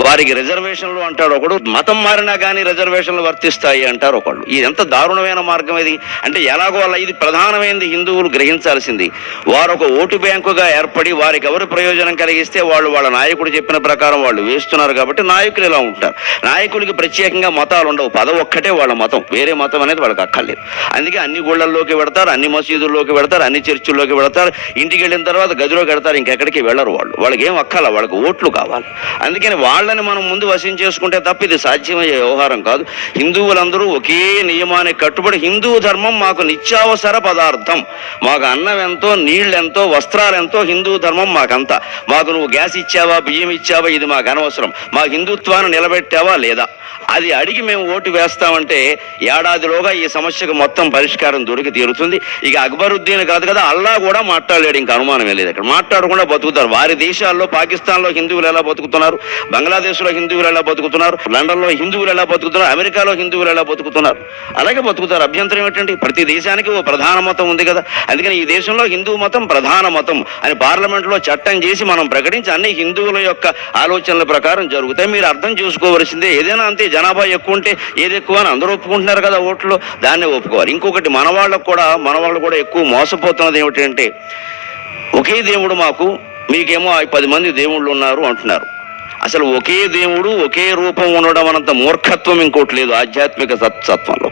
వారికి రిజర్వేషన్లు అంటాడు ఒకడు, మతం మారినా కానీ రిజర్వేషన్లు వర్తిస్తాయి అంటారు ఒకళ్ళు. ఇది ఎంత దారుణమైన మార్గం ఇది. అంటే ఎలాగో అలా ఇది ప్రధానమైనది హిందువులు గ్రహించాల్సింది. వారు ఒక ఓటు బ్యాంకుగా ఏర్పడి వారికి ఎవరు ప్రయోజనం కలిగిస్తే వాళ్ళు వాళ్ళ నాయకుడు చెప్పిన ప్రకారం వాళ్ళు వేస్తున్నారు. కాబట్టి నాయకులు ఇలా ఉంటారు. నాయకులకి ప్రత్యేకంగా మతాలు ఉండవు, పదవి ఒక్కటే వాళ్ళ మతం, వేరే మతం అనేది వాళ్ళకి అక్కర్లేదు. అందుకే అన్ని గుళ్ళల్లోకి పెడతారు, అన్ని మసీదుల్లోకి పెడతారు, అన్ని చర్చిల్లోకి పెడతారు. ఇంటికి వెళ్ళిన తర్వాత గదిలోకి పెడతారు, ఇంకెక్కడికి వెళ్ళరు. వాళ్ళకి ఏం అక్కల, వాళ్ళకి ఓట్లు కావాలి. అందుకని వాళ్ళని మనం ముందు వశం చేసుకుంటే తప్ప ఇది సాధ్యమయ్యే వ్యవహారం కాదు. హిందువులందరూ ఒకే నియమానికి కట్టుబడి, హిందూ ధర్మం మాకు నిత్యావసర పదార్థం, మాకు అన్నం ఎంతో, నీళ్ళెంతో, వస్త్రాలెంతో, హిందూ ధర్మం మాకంతా. మాకు నువ్వు గ్యాస్ ఇచ్చావా, బియ్యం ఇచ్చావా, ఇది మాకు అనవసరం. మా హిందుత్వాన్ని నిలబెట్టావా లేదా అది అడిగి మేము ఓటు వేస్తామంటే ఏడాదిలోగా ఈ సమస్యకు మొత్తం పరిష్కారం దొరికి తీరుతుంది. ఇక అక్బరుద్దీన్ కాదు కదా, అల్లా కూడా మాట్లాడలేడు, ఇంకా అనుమానమే లేదు. ఇక్కడ మాట్లాడకుండా బతుకుతారు. వారి దేశాల్లో, పాకిస్తాన్లో హిందువులు ఎలా బతుకుతున్నారు, బంగ్లాదేశ్లో హిందువులు ఎలా బతుకుతున్నారు, లండన్లో హిందువులు ఎలా బతుకుతున్నారు, అమెరికాలో హిందువులు ఎలా బతుకుతున్నారు, అలాగే బతుకుతారు. అభ్యంతరం ఏంటంటే ప్రతి దేశానికి ఓ ప్రధాన మతం ఉంది కదా. అందుకని ఈ దేశంలో హిందూ మతం ప్రధాన మతం అని పార్లమెంట్లో చట్టం చేసి మనం ప్రకటించి అన్ని హిందువుల యొక్క ఆలోచనల ప్రకారం జరుగుతాయి. మీరు అర్థం చేసుకోవలసిందే, ఏదైనా అంతే, జనాభా ఎక్కువ ఉంటే ఏది ఎక్కువ అని అందరూ ఒప్పుకుంటున్నారు కదా ఓట్లు, దాన్నే ఒప్పుకోవాలి. ఇంకొకటి మన వాళ్ళు కూడా ఎక్కువ మోసపోతున్నది ఏమిటంటే, ఒకే దేవుడు మాకు, మీకేమో 10 మంది దేవుళ్ళు ఉన్నారు అంటున్నారు. అసలు ఒకే దేవుడు ఒకే రూపం ఉండడం అనంత మూర్ఖత్వం ఇంకోటి లేదు ఆధ్యాత్మిక సత్వంలో.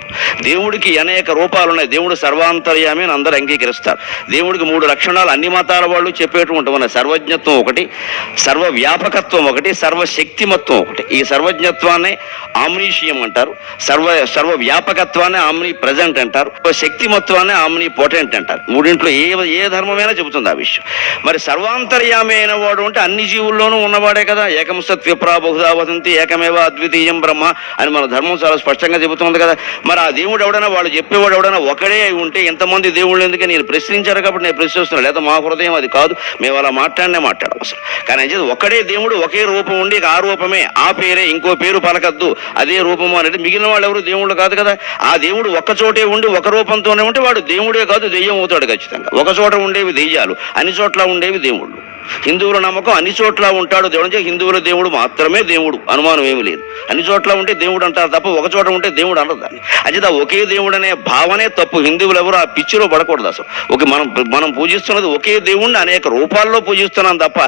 దేవుడికి అనేక రూపాలు ఉన్నాయి. దేవుడు సర్వాంతర్యామి అని అందరూ అంగీకరిస్తారు. దేవుడికి 3 లక్షణాలు అన్ని మతాల వాళ్ళు చెప్పేటువంటి ఉన్నాయి. సర్వజ్ఞత్వం ఒకటి, సర్వవ్యాపకత్వం ఒకటి, సర్వశక్తిమత్వం ఒకటి. ఈ సర్వజ్ఞత్వాన్ని ఆమ్నీషియం అంటారు, సర్వవ్యాపకత్వాన్ని ఆమ్ని ప్రజెంట్ అంటారు, శక్తిమత్వాన్ని ఆమ్ని పొటెంట్ అంటారు. మూడింట్లో ఏ ధర్మమైనా చెబుతుంది ఆ విషయం. మరి సర్వాంతర్యామి అయిన వాడు అంటే అన్ని జీవుల్లోనూ ఉన్నవాడే కదా. ఏకం సత్విప్రా బహుధా వదంతి ఏకమేవ అద్వితీయం బ్రహ్మ అని మన ధర్మం చాలా స్పష్టంగా చెబుతుంది కదా. మరి ఆ దేవుడు ఎవడైనా, వాళ్ళు చెప్పేవాడు ఎవడైనా ఒకడే అయి ఉంటే ఎంతమంది దేవుళ్ళు ఎందుకు నేను ప్రశ్నించారు కాబట్టి నేను ప్రశ్నిస్తున్నాను. లేదా మా హృదయం అది కాదు, మేము అలా మాట్లాడడం అసలు. కానీ అంటే ఒకడే దేవుడు, ఒకే రూపం ఉండి ఆ రూపమే, ఆ పేరే, ఇంకో పేరు పలకద్దు, అదే రూపము అనేది. మిగిలిన వాళ్ళు ఎవరు దేవుళ్ళు కాదు కదా. ఆ దేవుడు ఒక్క చోటే ఉండి ఒక రూపంతోనే ఉంటే వాడు దేవుడే కాదు, దెయ్యం అవుతాడు ఖచ్చితంగా. ఒక చోట ఉండేవి దెయ్యాలు, అన్ని చోట్ల ఉండేవి దేవుళ్ళు. హిందువుల నమ్మకం అన్ని చోట్ల ఉంటాడు దేవుడు, హిందువుల దేవుడు మాత్రమే దేవుడు, అనుమానం ఏమి లేదు. అన్ని చోట్ల ఉంటే దేవుడు అంటారు తప్ప ఒక చోట ఉంటే దేవుడు అనరు దాన్ని. అంటే ఒకే దేవుడు అనే భావనే తప్పు. హిందువులు ఎవరు ఆ పిచ్చిలో పడకూడదు అసలు. మనం పూజిస్తున్నది ఒకే దేవుణ్ణి అనేక రూపాల్లో పూజిస్తున్నాం తప్ప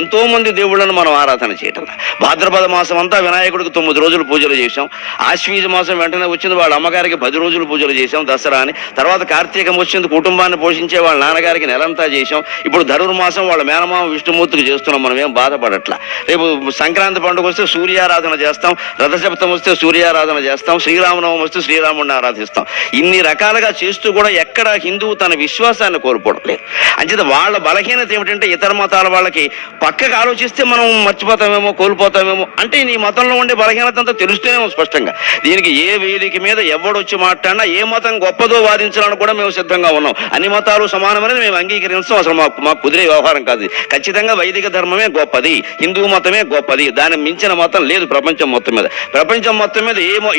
ఎంతో మంది దేవుళ్ళను మనం ఆరాధన చేయటం. భాద్రపద మాసం అంతా వినాయకుడికి 9 రోజులు పూజలు చేశాం. ఆశ్వీజ మాసం వెంటనే వచ్చింది, వాళ్ళ అమ్మగారికి 10 రోజులు పూజలు చేశాం, దసరా అని. తర్వాత కార్తీకం వచ్చింది, కుటుంబాన్ని పోషించే వాళ్ళ నాన్నగారికి నెలంతా చేశాం. ఇప్పుడు ధనుర్మాసం వాళ్ళ మేనమామ విష్ణుమూర్తికి చేస్తున్నాం, మనం ఏం బాధపడట్లా. రేపు సంక్రాంతి పండుగ వస్తే సూర్యారాధన చేస్తాం, రథసప్తం వస్తే సూర్యారాధన చేస్తాం, శ్రీరామనవమి వస్తే శ్రీరాముడిని ఆరాధిస్తాం. ఇన్ని రకాలుగా చేస్తూ కూడా ఎక్కడ హిందువు తన విశ్వాసాన్ని కోల్పోవడం లేదు. అంచేత వాళ్ళ బలహీనత ఏమిటంటే ఇతర మతాల వాళ్ళకి పక్కకు ఆలోచిస్తే మనం మర్చిపోతామేమో, కోల్పోతామేమో. అంటే నీ మతంలో ఉండే బలహీనత అంతా తెలుస్తూనేమో స్పష్టంగా. దీనికి ఏ వేదిక మీద ఎవడొచ్చి మాట్లాడినా ఏ మతం గొప్పదో వాదించాలని కూడా మేము సిద్ధంగా ఉన్నాం. అన్ని మతాలు సమానమని మేము అంగీకరించాం. అసలు మాకు కుదిరే వ్యవహారం కాదు. ఖచ్చితంగా వైదిక ధర్మమే గొప్పది, హిందూ మతమే గొప్పది, దాన్ని మించిన మతం లేదు ప్రపంచం మొత్తం మీద. ప్రపంచం మొత్తం మీద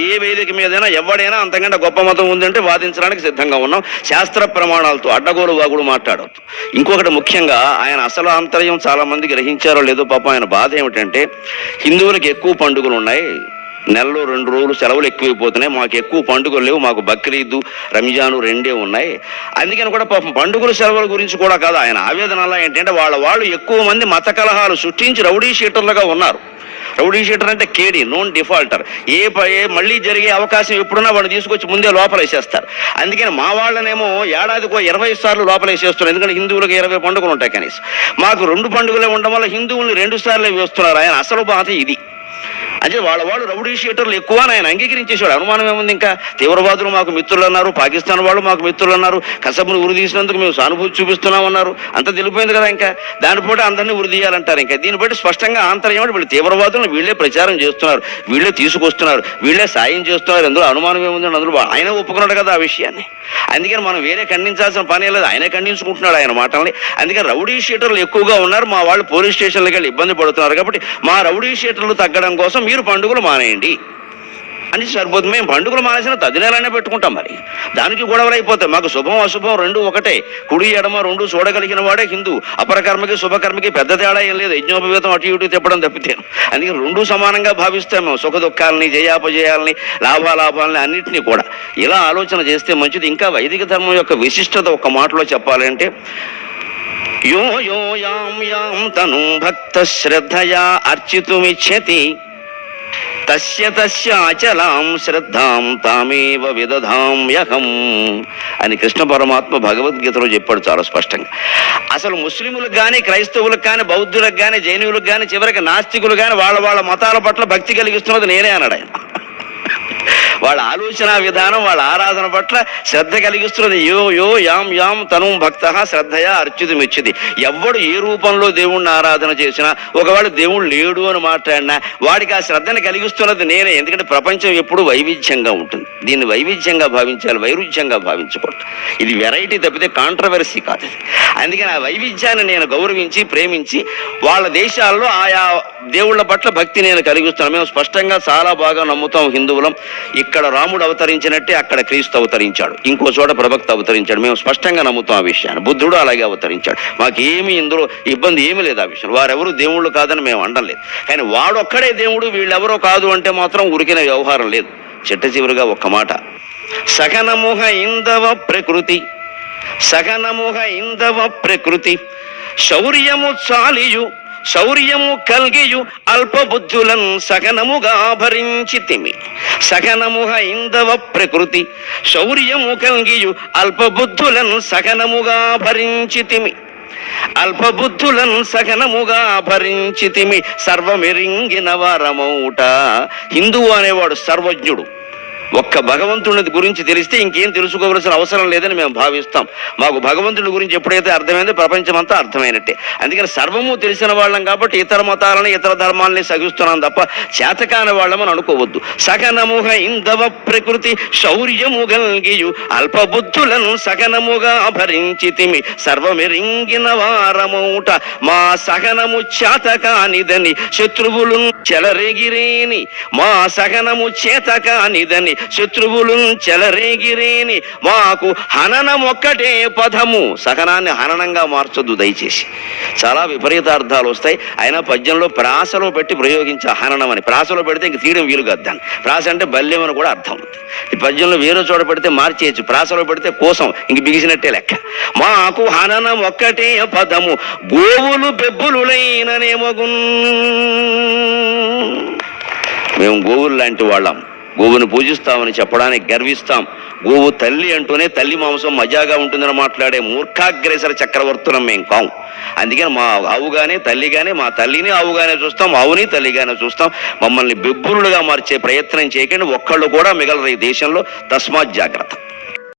ఏ వేదిక మీదైనా ఎవడైనా అంతకంటే గొప్ప మతం ఉందంటే వాదించడానికి సిద్ధంగా ఉన్నాం, శాస్త్ర ప్రమాణాలతో. అడ్డగోలు వాగుడు మాట్లాడవద్దు. ఇంకొకటి ముఖ్యంగా ఆయన అసలు ఆంతర్యం చాలా మంది గ్రహించారో లేదో పాపం, ఆయన బాధ ఏమిటంటే హిందువులకు ఎక్కువ పండుగలు ఉన్నాయి, నెలలో 2 రోజులు సెలవులు ఎక్కువైపోతున్నాయి, మాకు ఎక్కువ పండుగలు లేవు, మాకు బక్రీదు రంజాను 2 ఉన్నాయి. అందుకని కూడా పాపం పండుగల సెలవుల గురించి కూడా కాదు ఆయన ఆవేదనలా ఏంటంటే వాళ్ళు ఎక్కువ మంది మత కలహాలు సృష్టించి రౌడీ షీటర్లుగా ఉన్నారు. రౌడీ షీటర్ అంటే కేడీ, నోన్ డిఫాల్టర్. మళ్ళీ జరిగే అవకాశం ఎప్పుడున్నా వాడిని తీసుకొచ్చి ముందే లోపలేసేస్తారు. అందుకని మా వాళ్ళనేమో ఏడాదికో 20 సార్లు లోపలేసేస్తున్నారు. ఎందుకంటే హిందువులకు 20 పండుగలు ఉంటాయి కనీసం. మాకు 2 పండుగలే ఉండడం వల్ల హిందువుల్ని 2 సార్లు వేస్తున్నారు. ఆయన అసలు బాధ ఇది. అంటే వాళ్ళు రౌడీ షీటర్లు ఎక్కువ అని ఆయన అంగీకరించేసాడు. అనుమానం ఏముంది? ఇంకా తీవ్రవాదులు మాకు మిత్రులు అన్నారు, పాకిస్తాన్ వాళ్ళు మాకు మిత్రులు అన్నారు, కసబ్ను ఉరి తీసినందుకు మేము సానుభూతి చూపిస్తున్నామన్నారు. అంత తెలిపోయింది కదా. ఇంకా దానిపోటీ అందరినీ ఉరి తీయాలంటారు. ఇంకా దీన్ని బట్టి స్పష్టంగా ఆంతర్యం వీళ్ళు తీవ్రవాదులను వీళ్ళే ప్రచారం చేస్తున్నారు, వీళ్ళే తీసుకొస్తున్నారు, వీళ్ళే సాయం చేస్తున్నారు. అందులో అనుమానం ఏముంది? అందులో ఆయన ఒప్పుకున్నాడు కదా ఆ విషయాన్ని. అందుకని మనం వేరే ఖండించాల్సిన పనే లేదు, ఆయనే ఖండించుకుంటున్నాడు ఆయన మాటల్ని. అందుకని రౌడీ షీటర్లు ఎక్కువగా ఉన్నారు, మా వాళ్ళు పోలీస్ స్టేషన్లకి వెళ్ళి ఇబ్బంది పడుతున్నారు. కాబట్టి మా రౌడీ షీటర్లు తగ్గడం కోసం మీరు పండుగలు మానేయండి. అని సరిపోతుంది. మేము పండుగలు మానేసిన తదినేలనే పెట్టుకుంటాం, మరి దానికి గొడవలు అయిపోతాయి. మాకు శుభం అశుభం రెండు ఒకటే, కుడి ఎడమ రెండు చూడగలిగిన వాడే హిందూ. అపరకర్మకి శుభకర్మకి పెద్ద తేడా ఏం లేదు, యజ్ఞోపవేతం అటు ఇటు తిప్పడం తప్పితే. అందుకే రెండు సమానంగా భావిస్తాం మేము, సుఖ దుఃఖాలని జయాపజయాలని లాభాలాభాలని అన్నింటినీ కూడా ఇలా ఆలోచన చేస్తే మంచిది. ఇంకా వైదిక ధర్మం యొక్క విశిష్టత ఒక్క మాటలో చెప్పాలంటే, యో యో యాం యాం తను భక్త శ్రద్ధయా అర్చితుమిచ్చతి తస్య తస్య అచలాం శ్రద్ధాం తామేవ విదధామ్యహం అని కృష్ణ పరమాత్మ భగవద్గీతలో చెప్పాడు చాలా స్పష్టంగా. అసలు ముస్లింలకు కానీ క్రైస్తవులకు కానీ బౌద్ధులకు కానీ జైనులకు కానీ చివరికి నాస్తికులు కానీ వాళ్ళ మతాల పట్ల భక్తి కలిగిస్తున్నది నేనే అన్నాడు ఆయన. వాళ్ళ ఆలోచన విధానం, వాళ్ళ ఆరాధన పట్ల శ్రద్ధ కలిగిస్తున్నది. యో యో యాం యాం తను భక్త శ్రద్ధయా అర్చితుమిచ్చతి. ఎవ్వడు ఏ రూపంలో దేవుణ్ణి ఆరాధన చేసినా, ఒకవేళ దేవుడు లేడు అని మాట్లాడినా వాడికి ఆ శ్రద్ధని కలిగిస్తున్నది నేనే. ఎందుకంటే ప్రపంచం ఎప్పుడు వైవిధ్యంగా ఉంటుంది, దీన్ని వైవిధ్యంగా భావించాలి, వైరుధ్యంగా భావించకూడదు. ఇది వెరైటీ తప్పితే కాంట్రవర్సీ కాదు. అందుకని ఆ వైవిధ్యాన్ని నేను గౌరవించి ప్రేమించి వాళ్ళ దేశాల్లో ఆయా దేవుళ్ళ పట్ల భక్తి నేను కలిగిస్తున్నాను. మేము స్పష్టంగా చాలా బాగా నమ్ముతాం హిందువులం, ఇక్కడ రాముడు అవతరించినట్టే అక్కడ క్రీస్తు అవతరించాడు, ఇంకో చోట ప్రభక్త అవతరించాడు. మేము స్పష్టంగా నమ్ముతాం ఆ విషయాన్ని. బుద్ధుడు అలాగే అవతరించాడు. మాకేమీ ఇందులో ఇబ్బంది ఏమీ లేదు ఆ విషయం. వారెవరు దేవుళ్ళు కాదని మేము అనడం లేదు. కానీ వాడొక్కడే దేవుడు, వీళ్ళెవరో కాదు అంటే మాత్రం ఉరికిన వ్యవహారం లేదు. చిట్ట చివరిగా ఒక్క మాట, సగనముహ ఇందవ ప్రకృతి, సగనముహ ఇందవ ప్రకృతి శౌర్యము చాలియు శౌర్యము కల్గియు అల్పబుద్ధులను సగనముగా భరించితిమి. సగనముహ ఇందవ ప్రకృతి శౌర్యము కల్గియు అల్పబుద్ధులను సగనముగా భరించితిమి. అల్పబుద్ధులను సగనముగా భరించితిమి. సర్వమెరింగిన వరమౌట. హిందువు అనేవాడు సర్వజ్ఞుడు. ఒక్క భగవంతుడి గురించి తెలిస్తే ఇంకేం తెలుసుకోవలసిన అవసరం లేదని మేము భావిస్తాం. మాకు భగవంతుడి గురించి ఎప్పుడైతే అర్థమైందో ప్రపంచం అంతా అర్థమైనట్టే. అందుకని సర్వము తెలిసిన వాళ్ళం కాబట్టి ఇతర మతాలని ఇతర ధర్మాలని సహిస్తున్నాం తప్ప చేతకాని వాళ్ళమని అనుకోవద్దు. సగనముగ ఇందవ ప్రకృతి శౌర్యము గల్గియు అల్పబుద్ధులను సగనముగా భరించితిమి. సర్వమెరింగిన వారమౌట. మా సగనము చేతకానిదని శత్రువులు చెలరేగిరేని. మా సగనము చేతకానిదని శత్రువులు చెలరేగిరేని. మాకు హననం ఒక్కటే పదము. సహనాన్ని హననంగా మార్చొద్దు దయచేసి. చాలా విపరీతార్థాలు వస్తాయి. అయినా పద్యంలో ప్రాసలో పెట్టి ప్రయోగించే హననం అని. ప్రాసలో పెడితే ఇంక తీయడం వీలు కాదు దాన్ని. ప్రాస అంటే బల్యం అని కూడా అర్థం ఉంది. ఈ పద్యంలో వేరే చోట పెడితే మార్చేయచ్చు, ప్రాసలో పెడితే కోసం ఇంక బిగిసినట్టే లెక్క. మాకు హననం ఒక్కటే పదము గోవులు బెబ్బులులైననేమగున్. మేము గోవులు లాంటి వాళ్ళం, గోవుని పూజిస్తామని చెప్పడానికి గర్విస్తాం. గోవు తల్లి అంటూనే తల్లి మాంసం మజాగా ఉంటుందని మాట్లాడే మూర్ఖాగ్రేసర చక్రవర్తులం మేం కాం. అందుకని మా ఆవుగానే తల్లిగానే, మా తల్లిని ఆవుగానే చూస్తాం, ఆవుని తల్లిగానే చూస్తాం. మమ్మల్ని బెబ్బులుగా మార్చే ప్రయత్నం చేయకండి. ఒక్కళ్ళు కూడా మిగలరు ఈ దేశంలో. తస్మాత్ జాగ్రత్త.